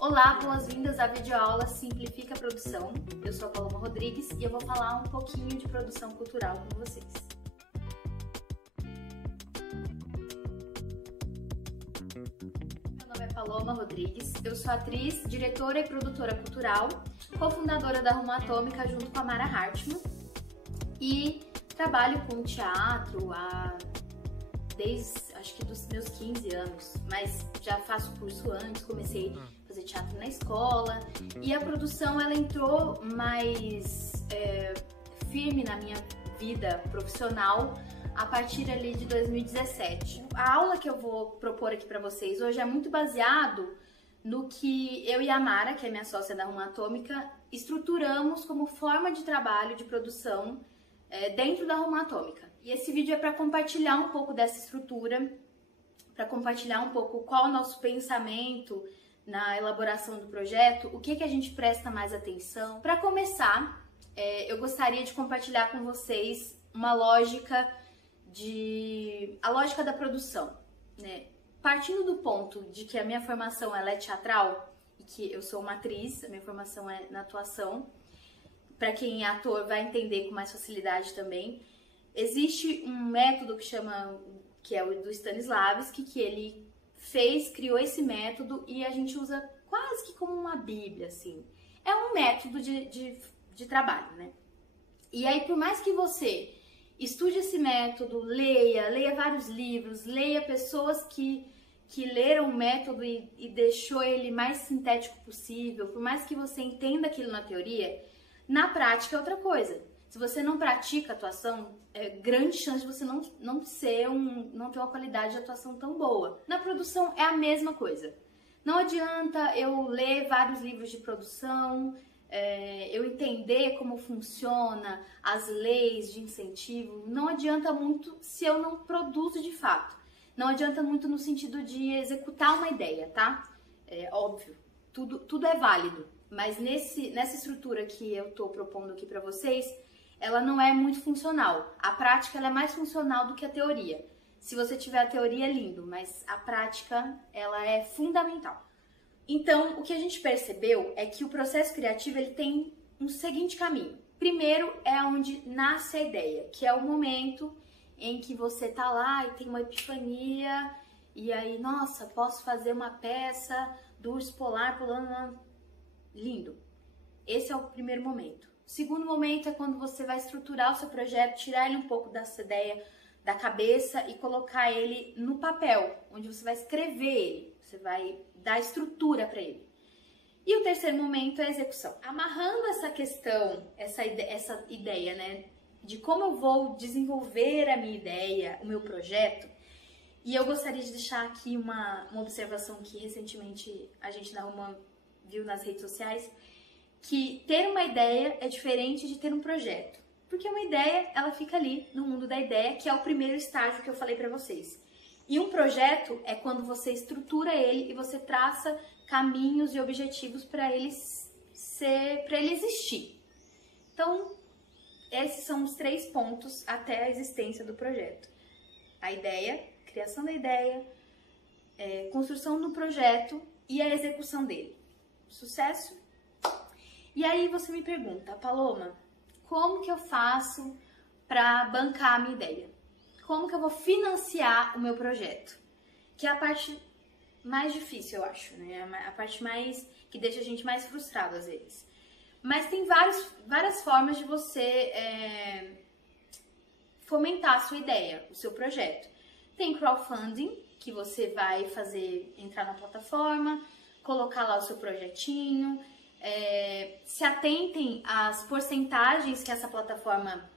Olá, boas-vindas à videoaula Simplifica a Produção. Eu sou a Paloma Rodrigues e eu vou falar um pouquinho de produção cultural com vocês. Meu nome é Paloma Rodrigues, eu sou atriz, diretora e produtora cultural, cofundadora da Rumo Atômica junto com a Mara Hartmann e trabalho com teatro desde acho que dos meus 15 anos, mas já faço curso antes, comecei a fazer teatro na escola e a produção ela entrou mais firme na minha vida profissional a partir ali de 2017. A aula que eu vou propor aqui para vocês hoje é muito baseado no que eu e a Mara, que é minha sócia da Rumo Atômica, estruturamos como forma de trabalho, de produção dentro da Rumo Atômica. E esse vídeo é para compartilhar um pouco dessa estrutura, para compartilhar um pouco qual é o nosso pensamento na elaboração do projeto, o que a gente presta mais atenção. Para começar, eu gostaria de compartilhar com vocês uma lógica a lógica da produção, né? Partindo do ponto de que a minha formação ela é teatral e que eu sou uma atriz, a minha formação é na atuação. Para quem é ator vai entender com mais facilidade também. Existe um método que é o do Stanislavski, que ele criou esse método e a gente usa quase que como uma bíblia, assim. É um método de trabalho, né? E aí, por mais que você estude esse método, leia vários livros, leia pessoas que leram o método e deixou ele mais sintético possível, por mais que você entenda aquilo na teoria, na prática é outra coisa. Se você não pratica atuação, é grande chance de você não ter uma qualidade de atuação tão boa. Na produção é a mesma coisa. Não adianta eu ler vários livros de produção, eu entender como funciona as leis de incentivo. Não adianta muito se eu não produzo de fato. Não adianta muito no sentido de executar uma ideia, tá? É óbvio, tudo é válido. Mas nessa estrutura que eu tô propondo aqui para vocês, ela não é muito funcional. A prática ela é mais funcional do que a teoria. Se você tiver a teoria é lindo, mas a prática ela é fundamental. Então, o que a gente percebeu é que o processo criativo ele tem um seguinte caminho. Primeiro é onde nasce a ideia, que é o momento em que você tá lá e tem uma epifania e aí, nossa, posso fazer uma peça do urso polar pulando. Lindo. Esse é o primeiro momento. O segundo momento é quando você vai estruturar o seu projeto, tirar ele um pouco dessa ideia da cabeça e colocar ele no papel, onde você vai escrever ele, você vai dar estrutura para ele. E o terceiro momento é a execução. Amarrando essa questão, essa ideia, né, de como eu vou desenvolver a minha ideia, o meu projeto, e eu gostaria de deixar aqui uma observação que recentemente a gente na Rumo viu nas redes sociais, que ter uma ideia é diferente de ter um projeto. Porque uma ideia, ela fica ali no mundo da ideia, que é o primeiro estágio que eu falei pra vocês. E um projeto é quando você estrutura ele e você traça caminhos e objetivos para ele existir. Então, esses são os 3 pontos até a existência do projeto. A ideia, criação da ideia, construção do projeto e a execução dele. Sucesso? E aí você me pergunta, Paloma, como que eu faço para bancar a minha ideia? Como que eu vou financiar o meu projeto? Que é a parte mais difícil, eu acho, né? A parte mais que deixa a gente mais frustrado às vezes. Mas tem várias formas de você fomentar a sua ideia, o seu projeto. Tem crowdfunding, que você vai entrar na plataforma, colocar lá o seu projetinho, se atentem às porcentagens que essa plataforma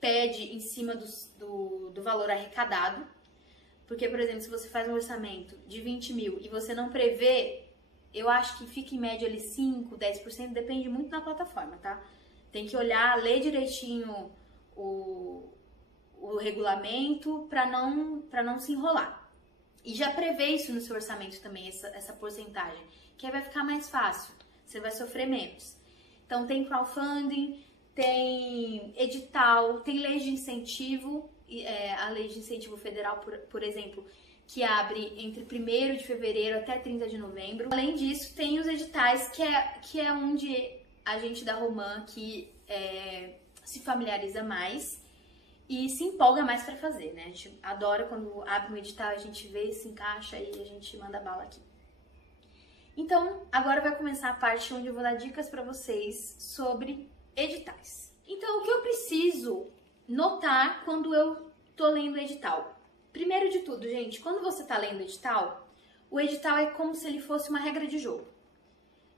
pede em cima do valor arrecadado, porque, por exemplo, se você faz um orçamento de 20 mil e você não prevê, eu acho que fica em média ali 5, 10%, depende muito da plataforma, tá? Tem que olhar, ler direitinho o regulamento para não se enrolar. E já prevê isso no seu orçamento também, essa porcentagem, que aí vai ficar mais fácil, você vai sofrer menos. Então tem crowdfunding, tem edital, tem leis de incentivo, a lei de incentivo federal, por exemplo, que abre entre 1º de fevereiro até 30 de novembro. Além disso, tem os editais, que é onde a gente da Roman se familiariza mais e se empolga mais para fazer, né? A gente adora quando abre um edital, a gente vê, se encaixa e a gente manda bala aqui. Então, agora vai começar a parte onde eu vou dar dicas para vocês sobre editais. Então, o que eu preciso notar quando eu tô lendo o edital? Primeiro de tudo, gente, quando você tá lendo o edital é como se ele fosse uma regra de jogo.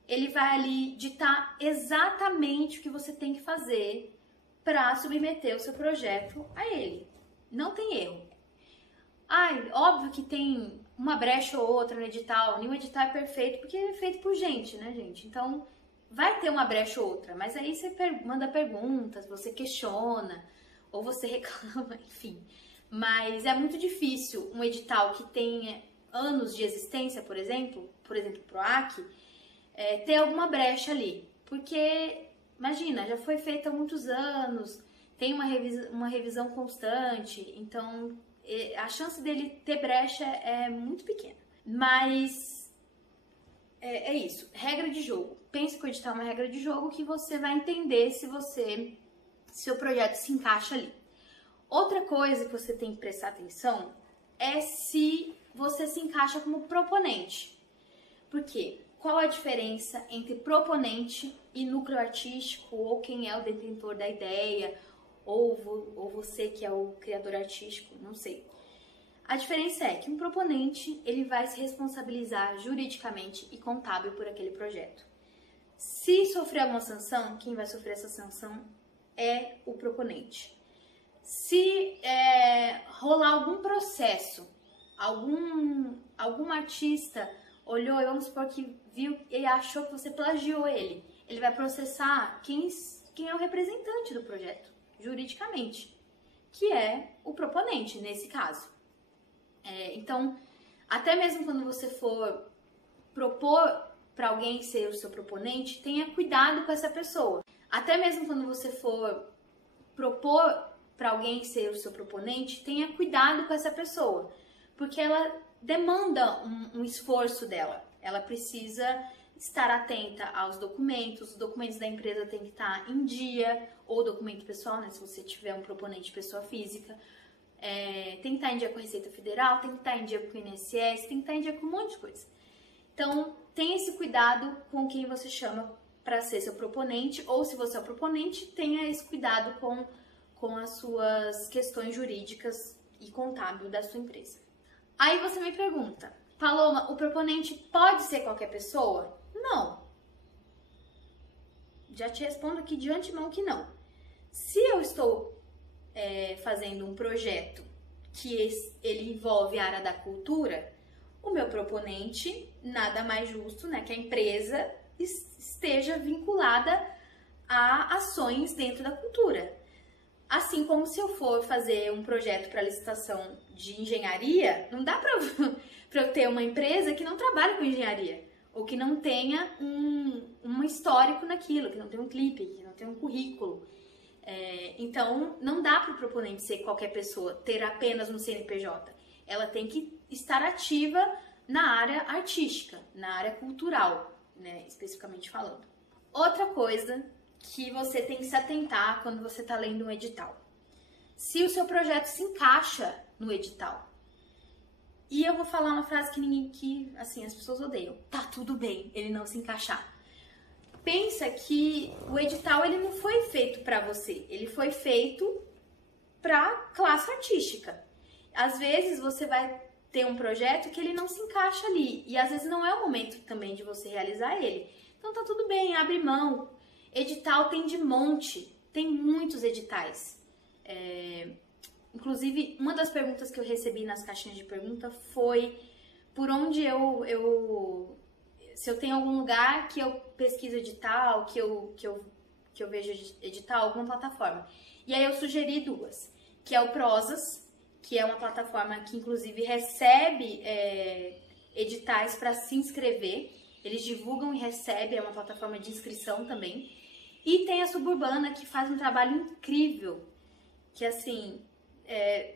Ele vai ali ditar exatamente o que você tem que fazer para submeter o seu projeto a ele. Não tem erro. Óbvio que tem uma brecha ou outra no edital, nenhum edital é perfeito porque é feito por gente, né, gente? Então, vai ter uma brecha ou outra, mas aí você manda perguntas, você questiona, ou você reclama, enfim. Mas é muito difícil um edital que tenha anos de existência, por exemplo, PROAC, ter alguma brecha ali. Porque, imagina, já foi feito há muitos anos, tem uma revisão constante, então a chance dele ter brecha é muito pequena. Mas é isso, regra de jogo. Pense que o edital é uma regra de jogo que você vai entender se seu projeto se encaixa ali. Outra coisa que você tem que prestar atenção é se você se encaixa como proponente. Por quê? Qual a diferença entre proponente e núcleo artístico, ou quem é o detentor da ideia, ou você que é o criador artístico, não sei. A diferença é que um proponente, ele vai se responsabilizar juridicamente e contábil por aquele projeto. Se sofrer alguma sanção, quem vai sofrer essa sanção é o proponente. Se rolar algum processo, algum artista olhou e vamos supor que viu e achou que você plagiou ele vai processar quem é o representante do projeto, juridicamente, que é o proponente nesse caso. Então, até mesmo quando você for propor para alguém ser o seu proponente, tenha cuidado com essa pessoa. Até mesmo quando você for propor para alguém ser o seu proponente, tenha cuidado com essa pessoa, porque ela demanda um esforço dela. Ela precisa estar atenta aos documentos, os documentos da empresa têm que estar em dia, ou documento pessoal, né, se você tiver um proponente pessoa física, tem que estar em dia com a Receita Federal, tem que estar em dia com o INSS, tem que estar em dia com um monte de coisa. Então, tenha esse cuidado com quem você chama para ser seu proponente, ou se você é o proponente, tenha esse cuidado com as suas questões jurídicas e contábil da sua empresa. Aí você me pergunta, Paloma, o proponente pode ser qualquer pessoa? Não. Já te respondo aqui de antemão que não. Se eu estou fazendo um projeto que ele envolve a área da cultura, o meu proponente, nada mais justo, né, que a empresa esteja vinculada a ações dentro da cultura. Assim como se eu for fazer um projeto para licitação de engenharia, não dá para eu ter uma empresa que não trabalha com engenharia, ou que não tenha um histórico naquilo, que não tenha um clipe, que não tenha um currículo. Então, não dá para o proponente ser qualquer pessoa, ter apenas um CNPJ. Ela tem que estar ativa na área artística, na área cultural, né, especificamente falando. Outra coisa que você tem que se atentar quando você está lendo um edital. Se o seu projeto se encaixa no edital. E eu vou falar uma frase que assim, as pessoas odeiam. Tá tudo bem ele não se encaixar. Pensa que o edital ele não foi feito para você, ele foi feito para classe artística. Às vezes você vai ter um projeto que ele não se encaixa ali e às vezes não é o momento também de você realizar ele. Então tá tudo bem, abre mão. Edital tem de monte, tem muitos editais. Inclusive, uma das perguntas que eu recebi nas caixinhas de pergunta foi por onde se eu tenho algum lugar que eu pesquiso edital, que eu vejo edital, alguma plataforma. E aí eu sugeri duas, que é o Prozas, que é uma plataforma que inclusive recebe editais para se inscrever. Eles divulgam e recebem, é uma plataforma de inscrição também. E tem a Suburbana, que faz um trabalho incrível, que assim,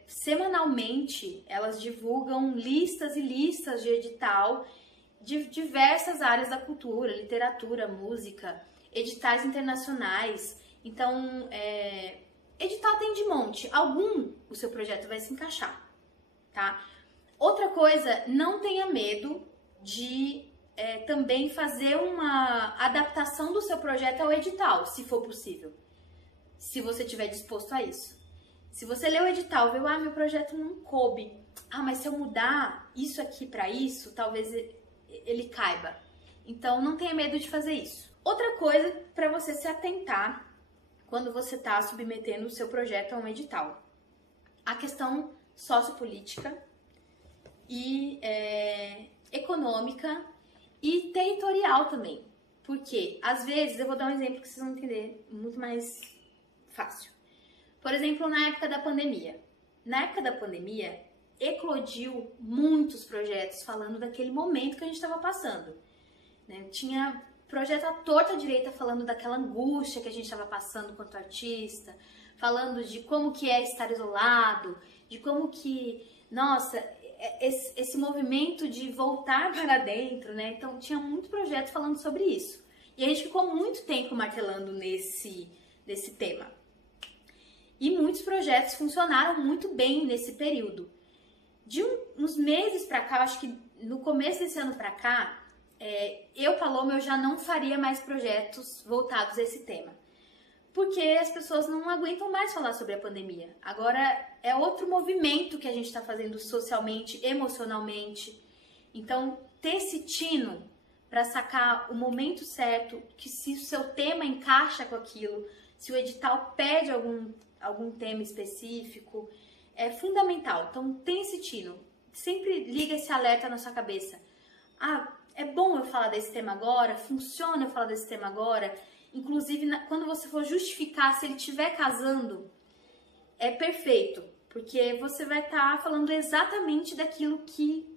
semanalmente elas divulgam listas e listas de edital de diversas áreas da cultura, literatura, música, editais internacionais. Então, edital tem de monte, o seu projeto vai se encaixar, tá? Outra coisa, não tenha medo de também fazer uma adaptação do seu projeto ao edital, se for possível, se você estiver disposto a isso. Se você lê o edital, viu, meu projeto não coube, mas se eu mudar isso aqui para isso, talvez ele caiba. Então, não tenha medo de fazer isso. Outra coisa para você se atentar quando você está submetendo o seu projeto a um edital, a questão sociopolítica e econômica e territorial também. Porque, às vezes, eu vou dar um exemplo que vocês vão entender muito mais fácil. Por exemplo, na época da pandemia. Na época da pandemia, eclodiu muitos projetos falando daquele momento que a gente estava passando, né? Tinha projeto à torta à direita falando daquela angústia que a gente estava passando quanto artista, falando de como que é estar isolado, de como que, nossa, esse movimento de voltar para dentro, né? Então tinha muito projeto falando sobre isso. E a gente ficou muito tempo martelando nesse tema. E muitos projetos funcionaram muito bem nesse período. De uns meses pra cá, acho que no começo desse ano pra cá, Paloma, eu já não faria mais projetos voltados a esse tema. Porque as pessoas não aguentam mais falar sobre a pandemia. Agora é outro movimento que a gente está fazendo socialmente, emocionalmente. Então, ter esse tino para sacar o momento certo, que se o seu tema encaixa com aquilo, se o edital pede algum tema específico, é fundamental. Então, tem esse tino. Sempre liga esse alerta na sua cabeça. É bom eu falar desse tema agora? Funciona eu falar desse tema agora? Inclusive, quando você for justificar, se ele estiver casando, é perfeito. Porque você vai estar falando exatamente daquilo que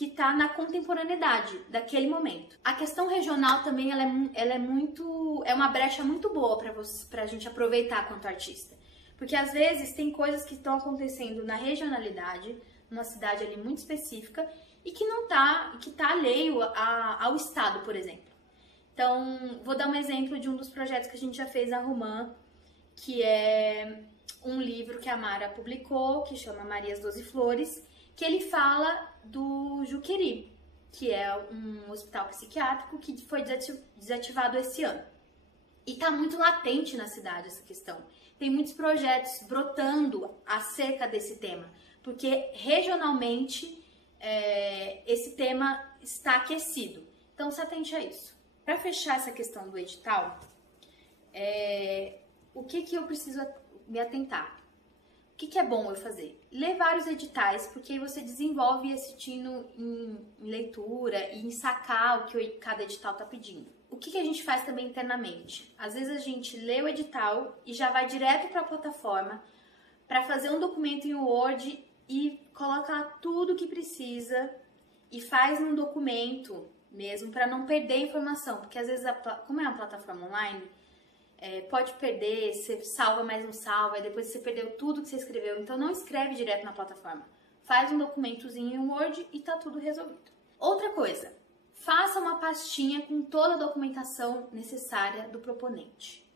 está na contemporaneidade daquele momento. A questão regional também é uma brecha muito boa para a gente aproveitar quanto artista. Porque às vezes tem coisas que estão acontecendo na regionalidade, numa cidade ali muito específica, e que está alheio ao estado, por exemplo. Então, vou dar um exemplo de um dos projetos que a gente já fez na Rumã, que é um livro que a Mara publicou, que chama Marias 12 Flores, que ele fala do Juqueri, que é um hospital psiquiátrico que foi desativado esse ano. E está muito latente na cidade essa questão. Tem muitos projetos brotando acerca desse tema, porque regionalmente esse tema está aquecido. Então, se atente a isso. Para fechar essa questão do edital, o que eu preciso me atentar? O que é bom eu fazer? Ler vários editais, porque aí você desenvolve esse tino em leitura e em sacar o que cada edital está pedindo. O que a gente faz também internamente? Às vezes a gente lê o edital e já vai direto para a plataforma para fazer um documento em Word e coloca lá tudo que precisa e faz num documento mesmo para não perder informação, porque às vezes, como é uma plataforma online, pode perder, você salva, mas não salva, e depois você perdeu tudo que você escreveu. Então não escreve direto na plataforma. Faz um documentozinho em Word e tá tudo resolvido. Outra coisa, faça uma pastinha com toda a documentação necessária do proponente.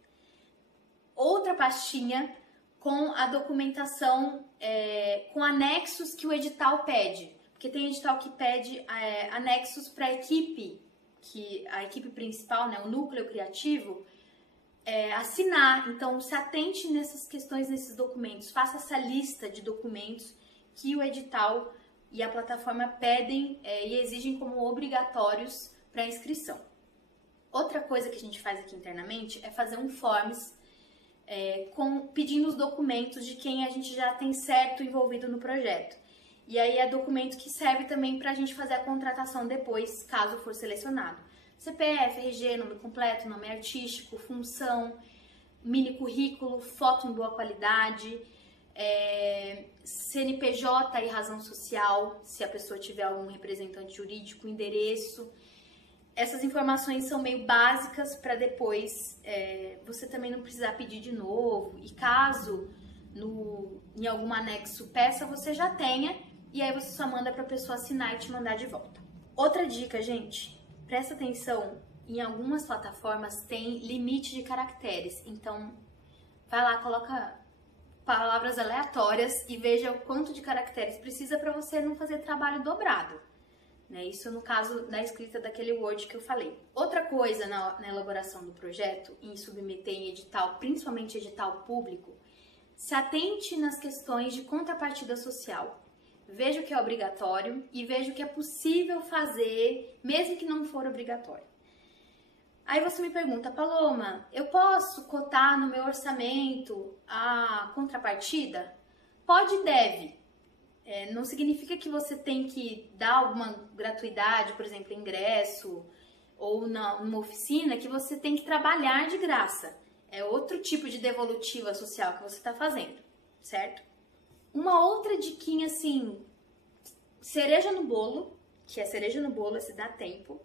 Outra pastinha com a documentação, com anexos que o edital pede. Porque tem edital que pede anexos para a equipe principal, né, o núcleo criativo, assinar. Então, se atente nessas questões, nesses documentos. Faça essa lista de documentos que o edital e a plataforma pedem e exigem como obrigatórios para inscrição. Outra coisa que a gente faz aqui internamente é fazer um forms pedindo os documentos de quem a gente já tem certo envolvido no projeto. E aí é documento que serve também para a gente fazer a contratação depois, caso for selecionado. CPF, RG, nome completo, nome artístico, função, mini currículo, foto em boa qualidade, CNPJ e razão social, se a pessoa tiver algum representante jurídico, endereço. Essas informações são meio básicas para depois você também não precisar pedir de novo. E caso em algum anexo peça, você já tenha, e aí você só manda para a pessoa assinar e te mandar de volta. Outra dica, gente, presta atenção, em algumas plataformas tem limite de caracteres, então vai lá, coloca palavras aleatórias e veja o quanto de caracteres precisa para você não fazer trabalho dobrado. Né? Isso no caso da escrita daquele Word que eu falei. Outra coisa na elaboração do projeto, em submeter em edital, principalmente edital público, se atente nas questões de contrapartida social. Veja o que é obrigatório e veja o que é possível fazer, mesmo que não for obrigatório. Aí você me pergunta, Paloma, eu posso cotar no meu orçamento a contrapartida? Pode e deve. Não significa que você tem que dar alguma gratuidade, por exemplo, ingresso ou numa oficina, que você tem que trabalhar de graça. É outro tipo de devolutiva social que você está fazendo, certo? Uma outra diquinha assim, cereja no bolo, que é cereja no bolo, se dá tempo,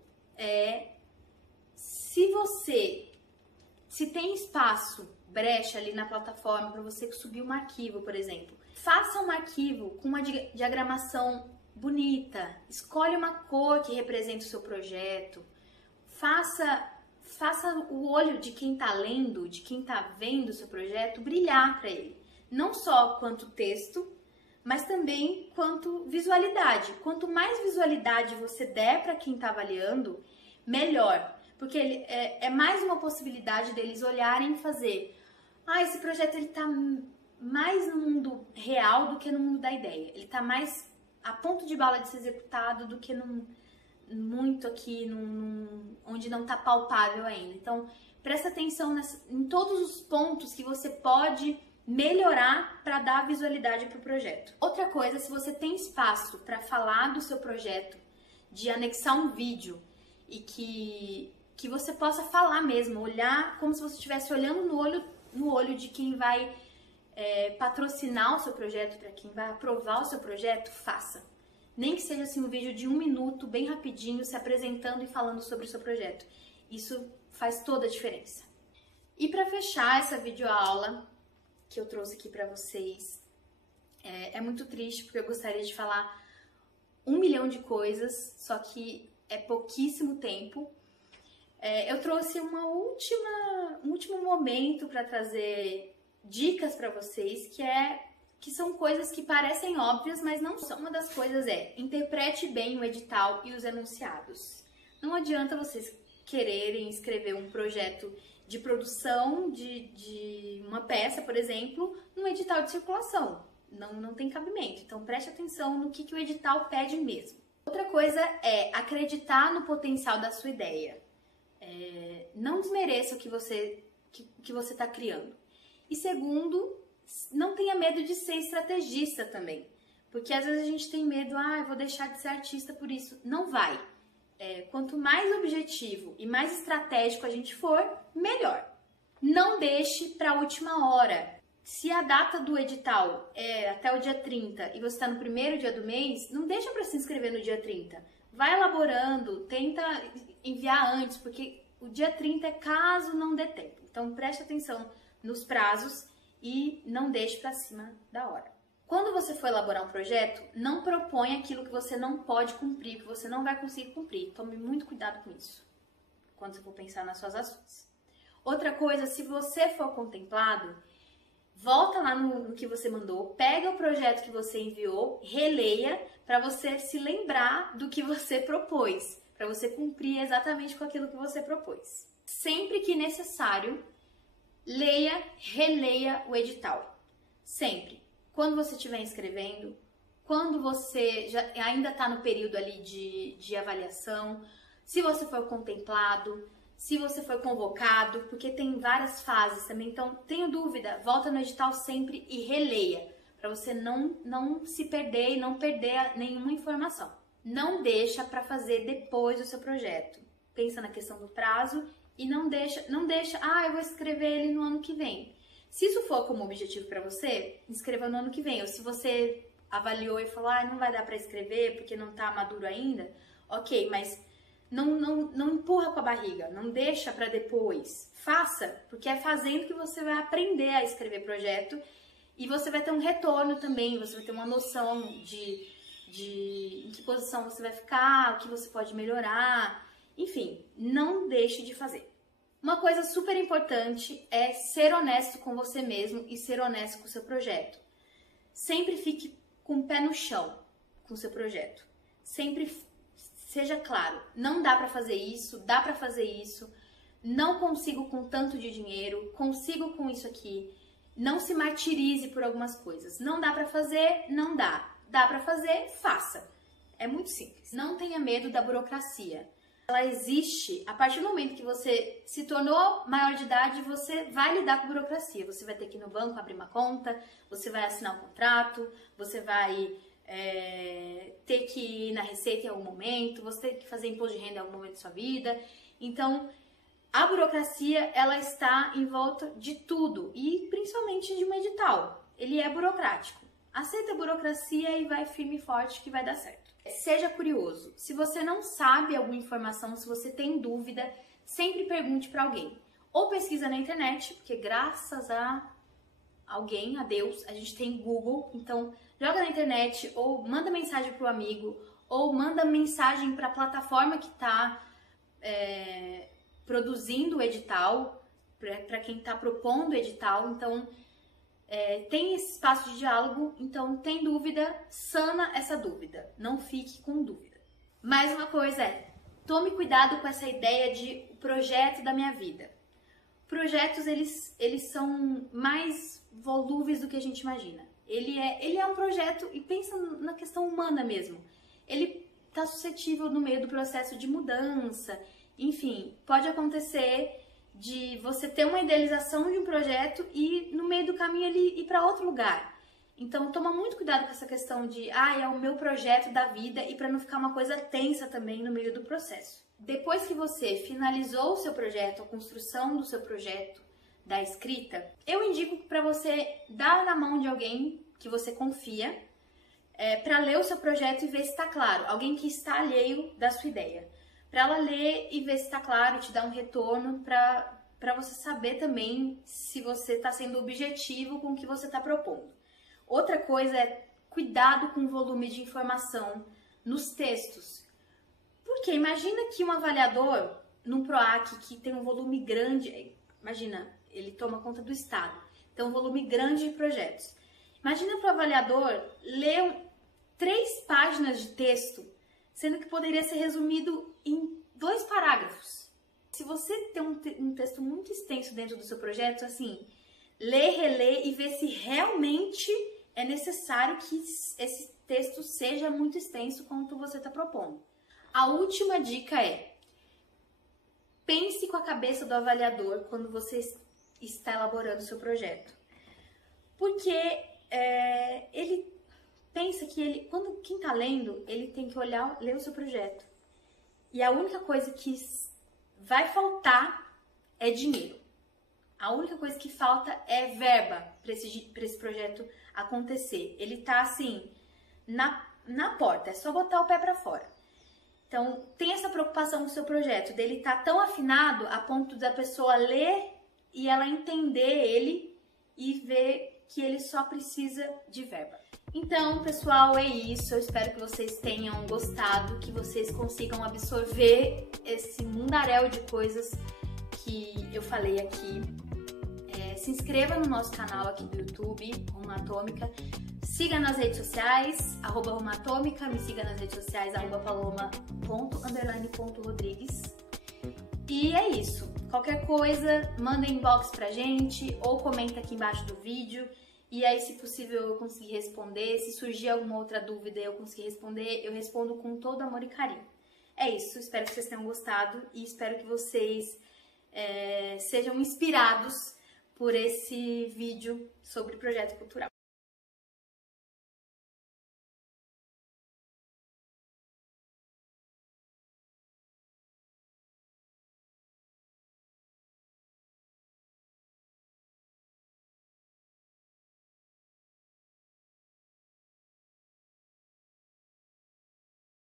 se tem espaço, brecha ali na plataforma para você subir um arquivo, por exemplo, faça um arquivo com uma diagramação bonita, escolhe uma cor que representa o seu projeto, faça o olho de quem está lendo, de quem está vendo o seu projeto brilhar para ele. Não só quanto texto, mas também quanto visualidade. Quanto mais visualidade você der para quem está avaliando, melhor. Porque é mais uma possibilidade deles olharem e fazer esse projeto ele está mais no mundo real do que no mundo da ideia. Ele está mais a ponto de bala de ser executado do que muito aqui, onde não está palpável ainda. Então, presta atenção em todos os pontos que você pode melhorar para dar visualidade para o projeto. Outra coisa, se você tem espaço para falar do seu projeto, de anexar um vídeo e que você possa falar mesmo, olhar como se você estivesse olhando no olho de quem vai patrocinar o seu projeto, para quem vai aprovar o seu projeto, faça. Nem que seja assim um vídeo de 1 minuto, bem rapidinho, se apresentando e falando sobre o seu projeto. Isso faz toda a diferença. E para fechar essa videoaula que eu trouxe aqui para vocês, é muito triste porque eu gostaria de falar 1 milhão de coisas, só que é pouquíssimo tempo. Eu trouxe um último momento para trazer dicas para vocês, que são coisas que parecem óbvias, mas não são. Uma das coisas interprete bem o edital e os enunciados. Não adianta vocês quererem escrever um projeto de produção de uma peça, por exemplo, num edital de circulação. Não tem cabimento. Então preste atenção no que o edital pede mesmo. Outra coisa é acreditar no potencial da sua ideia. Não desmereça o que você está criando. E segundo, não tenha medo de ser estrategista também. Porque às vezes a gente tem medo, eu vou deixar de ser artista por isso. Não vai. Quanto mais objetivo e mais estratégico a gente for, melhor. Não deixe para a última hora. Se a data do edital é até o dia 30 e você está no primeiro dia do mês, não deixa para se inscrever no dia 30. Vai elaborando, tenta enviar antes, porque o dia 30 é caso não dê tempo. Então preste atenção nos prazos e não deixe para cima da hora. Quando você for elaborar um projeto, não proponha aquilo que você não pode cumprir, que você não vai conseguir cumprir. Tome muito cuidado com isso, quando você for pensar nas suas ações. Outra coisa, se você for contemplado, volta lá no que você mandou, pega o projeto que você enviou, releia para você se lembrar do que você propôs, para você cumprir exatamente com aquilo que você propôs. Sempre que necessário, leia, releia o edital. Sempre. Quando você estiver escrevendo, quando você ainda está no período ali de avaliação, se você for contemplado, se você foi convocado, porque tem várias fases também. Então, tenha dúvida, volta no edital sempre e releia, para você não se perder e não perder nenhuma informação. Não deixa para fazer depois do seu projeto. Pensa na questão do prazo e não deixa, eu vou escrever ele no ano que vem. Se isso for como objetivo para você, escreva no ano que vem. Ou se você avaliou e falou, não vai dar para escrever porque não está maduro ainda, ok, mas não empurra com a barriga, não deixa para depois. Faça, porque é fazendo que você vai aprender a escrever projeto E você vai ter um retorno também, você vai ter uma noção de em que posição você vai ficar, o que você pode melhorar. Enfim, não deixe de fazer. Uma coisa super importante é ser honesto com você mesmo e ser honesto com o seu projeto. Sempre fique com o pé no chão com o seu projeto. Sempre seja claro, não dá pra fazer isso, dá pra fazer isso, não consigo com tanto de dinheiro, consigo com isso aqui. Não se martirize por algumas coisas. Não dá pra fazer, não dá. Dá pra fazer, faça. É muito simples. Não tenha medo da burocracia. Ela existe a partir do momento que você se tornou maior de idade, você vai lidar com burocracia. Você vai ter que ir no banco abrir uma conta, você vai assinar um contrato, você vai ter que ir na Receita em algum momento, você tem que fazer imposto de renda em algum momento da sua vida. Então, a burocracia, ela está em volta de tudo e principalmente de um edital. Ele é burocrático. Aceita a burocracia e vai firme e forte que vai dar certo. Seja curioso. Se você não sabe alguma informação, se você tem dúvida, sempre pergunte para alguém. Ou pesquisa na internet, porque graças a alguém, a Deus, a gente tem Google. Então, joga na internet ou manda mensagem para o amigo ou manda mensagem para a plataforma que está produzindo o edital, para quem está propondo o edital. Então, tem esse espaço de diálogo, então tem dúvida, sana essa dúvida, não fique com dúvida. Mais uma coisa tome cuidado com essa ideia de projeto da minha vida. Projetos, eles são mais volúveis do que a gente imagina. Ele é um projeto, e pensa na questão humana mesmo, ele está suscetível no meio do processo de mudança, enfim, pode acontecer de você ter uma idealização de um projeto e no meio do caminho ele ir para outro lugar. Então toma muito cuidado com essa questão de é o meu projeto da vida, e para não ficar uma coisa tensa também no meio do processo. Depois que você finalizou o seu projeto, a construção do seu projeto, da escrita, eu indico para você dar na mão de alguém que você confia para ler o seu projeto e ver se está claro, alguém que está alheio da sua ideia. Para ela ler e ver se está claro, te dar um retorno para você saber também se você está sendo objetivo com o que você está propondo. Outra coisa é cuidado com o volume de informação nos textos. Porque imagina que um avaliador num PROAC que tem um volume grande, imagina, ele toma conta do estado, tem um volume grande de projetos. Imagina para o avaliador ler 3 páginas de texto, sendo que poderia ser resumido em 2 parágrafos. Se você tem um texto muito extenso dentro do seu projeto, assim, lê, relê e vê se realmente é necessário que esse texto seja muito extenso quanto você está propondo. A última dica pense com a cabeça do avaliador quando você está elaborando o seu projeto. Porque ele pensa que quando quem está lendo, ele tem que ler o seu projeto. E a única coisa que vai faltar é dinheiro. A única coisa que falta é verba para esse projeto acontecer. Ele tá assim, na porta, é só botar o pé para fora. Então, tem essa preocupação com o seu projeto, dele tá tão afinado a ponto da pessoa ler e ela entender ele e ver que ele só precisa de verba. Então, pessoal, é isso. Eu espero que vocês tenham gostado, que vocês consigam absorver esse mundaréu de coisas que eu falei aqui. Se inscreva no nosso canal aqui do YouTube, Rumatômica. Siga nas redes sociais, @Rumatômica. Me siga nas redes sociais, @paloma__rodrigues. E é isso. Qualquer coisa, manda inbox pra gente ou comenta aqui embaixo do vídeo. E aí, se possível, eu conseguir responder. Se surgir alguma outra dúvida eu conseguir responder, eu respondo com todo amor e carinho. É isso. Espero que vocês tenham gostado e espero que vocês sejam inspirados por esse vídeo sobre projeto cultural.